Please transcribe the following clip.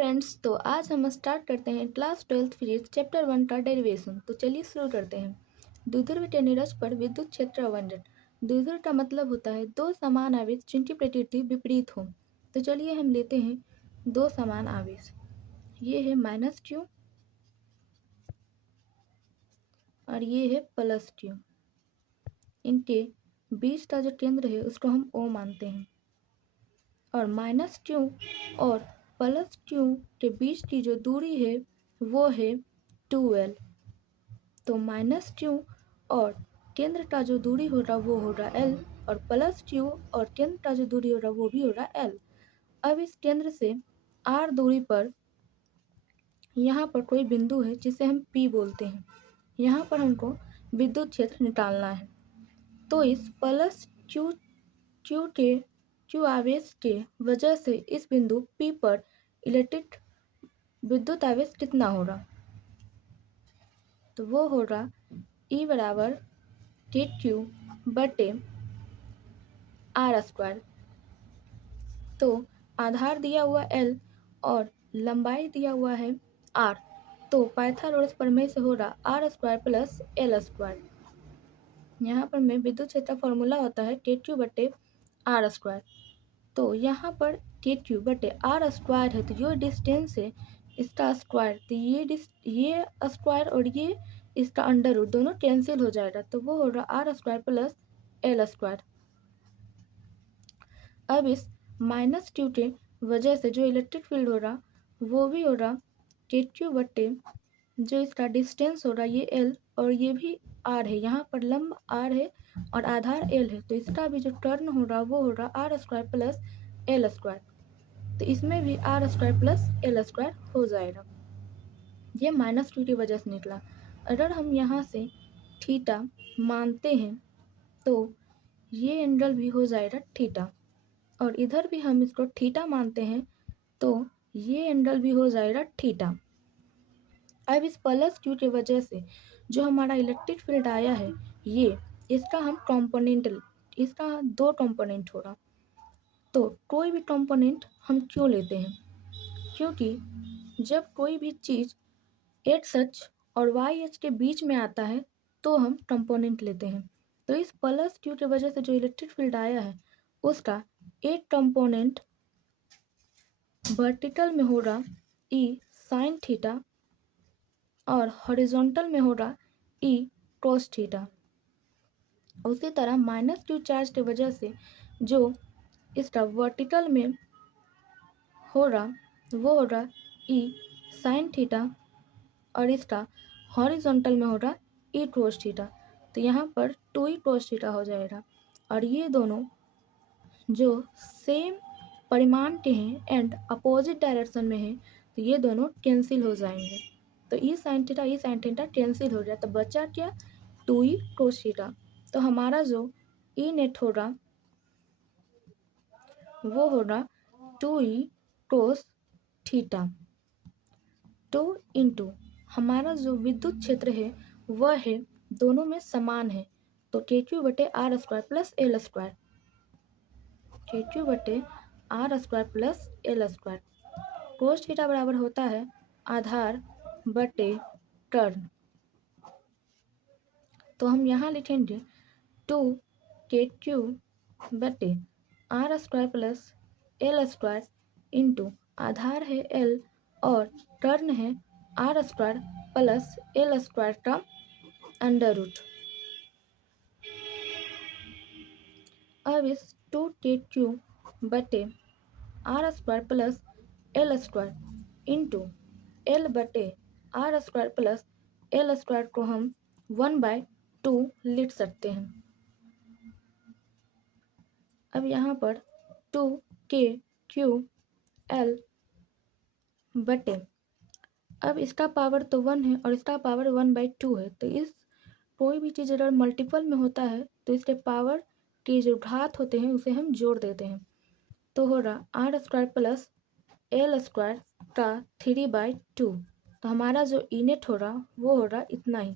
Friends, तो आज हम स्टार्ट करते हैं क्लास 12th फिजिक्स चैप्टर 1 का डेरिवेशन। तो चलिए शुरू करते हैं। द्विध्रुव टेनिरस पर विद्युत क्षेत्र आवंटन। द्विध्रुव का मतलब होता है दो समान आवेश जिनकी प्रकृति विपरीत हो। तो चलिए हम लेते हैं दो समान आवेश, ये है -q और ये है +q। इनके बीच का जो केंद्र है उसको हम O मानते हैं और -q और +q के बीच की जो दूरी है वो है 2l। तो -q और केंद्र का जो दूरी हो रहा वो हो रहा l और +q और केंद्र का जो दूरी हो रहा वो भी हो रहा l। अब इस केंद्र से r दूरी पर यहाँ पर कोई बिंदु है जिसे हम P बोलते हैं। यहाँ पर हमको विद्युत क्षेत्र निकालना है। तो इस q आवेश के वजह से इस बिंदु P पर इलेक्ट्रिक विद्युत आवेश कितना हो रहा, तो वो हो रहा E बराबर kq बटे r²। तो आधार दिया हुआ L और लंबाई दिया हुआ है R, तो पाइथागोरस प्रमेय से हो रहा r² प्लस l²। यहाँ पर में विद्युत क्षेत्र फॉर्मूला होता है kq बटे r²। तो यहाँ पर kq बटे r² है, तो जो डिस्टेंस है इसका स्क्वायर, तो ये स्क्वायर और ये इसका अंडर रूट दोनों कैंसिल हो जाएगा, तो वो हो रहा r² प्लस l²। अब इस -q के वजह से जो इलेक्ट्रिक फील्ड हो रहा वो भी हो रहा kq बटे जो इसका डिस्टेंस हो रहा ये l और ये भी r है, यहाँ पर लंब r है और आधार l है, तो इसका भी जो टर्न हो रहा वो हो रहा r² प्लस l²। तो इसमें भी r² प्लस l² हो जाएगा। ये -q की वजह से निकला। अगर हम यहाँ से थीटा मानते हैं तो ये एंगल भी हो जाएगा थीटा, और इधर भी हम इसको थीटा मानते हैं तो ये एंगल भी हो जाएगा थीटा। अब इस +q की वजह से जो हमारा इलेक्ट्रिक फील्ड आया है ये इसका हम कंपोनेंट, इसका 2 कंपोनेंट हो रहा। तो कोई भी कंपोनेंट हम क्यों लेते हैं, क्योंकि जब कोई भी चीज़ एक्स अक्ष और वाई अक्ष के बीच में आता है तो हम कंपोनेंट लेते हैं। तो इस +q की वजह से जो इलेक्ट्रिक फील्ड आया है उसका एक कंपोनेंट वर्टिकल में हो रहा E sin थीटा और हॉरिजॉन्टल में हो रहा E cos थीटा। उसी तरह -q चार्ज की वजह से जो इसका वर्टिकल में हो रहा वो हो रहा E sin थीटा और इसका हॉरिजॉन्टल में हो रहा E cos थीटा। तो यहाँ पर 2E cos थीटा हो जाएगा और ये दोनों जो सेम परिमाण के हैं एंड अपोजिट डायरेक्शन में है तो ये दोनों कैंसिल हो जाएंगे। तो E sin थीटा कैंसिल हो गया, तो बचा क्या 2E cos थीटा। तो हमारा जो E नेट हो रहा वो हो रहा 2E cos थीटा। 2 इंटू हमारा जो विद्युत क्षेत्र है वह है दोनों में समान है, तो kq बटे r² प्लस l²। kq बटे r² plus l²। Cos theta बराबर होता है आधार बटे टर्न। तो हम यहाँ लिखेंगे 2kq बटे r² प्लस l² इंटू आधार है l और टर्न है r² प्लस l² का अंडर रूट। अब इस 2kq बटे r² plus l² into l बटे r² प्लस l² को हम 1/2 लिख सकते हैं। अब यहाँ पर 2kq l बटे, अब इसका पावर तो 1 है और इसका पावर 1/2 है, तो इस कोई भी चीज़ अगर मल्टीपल में होता है तो इसके पावर के जो घात होते हैं उसे हम जोड़ देते हैं। तो हो रहा r² प्लस l² का 3/2। तो हमारा जो ई नेट हो रहा वो हो रहा इतना ही।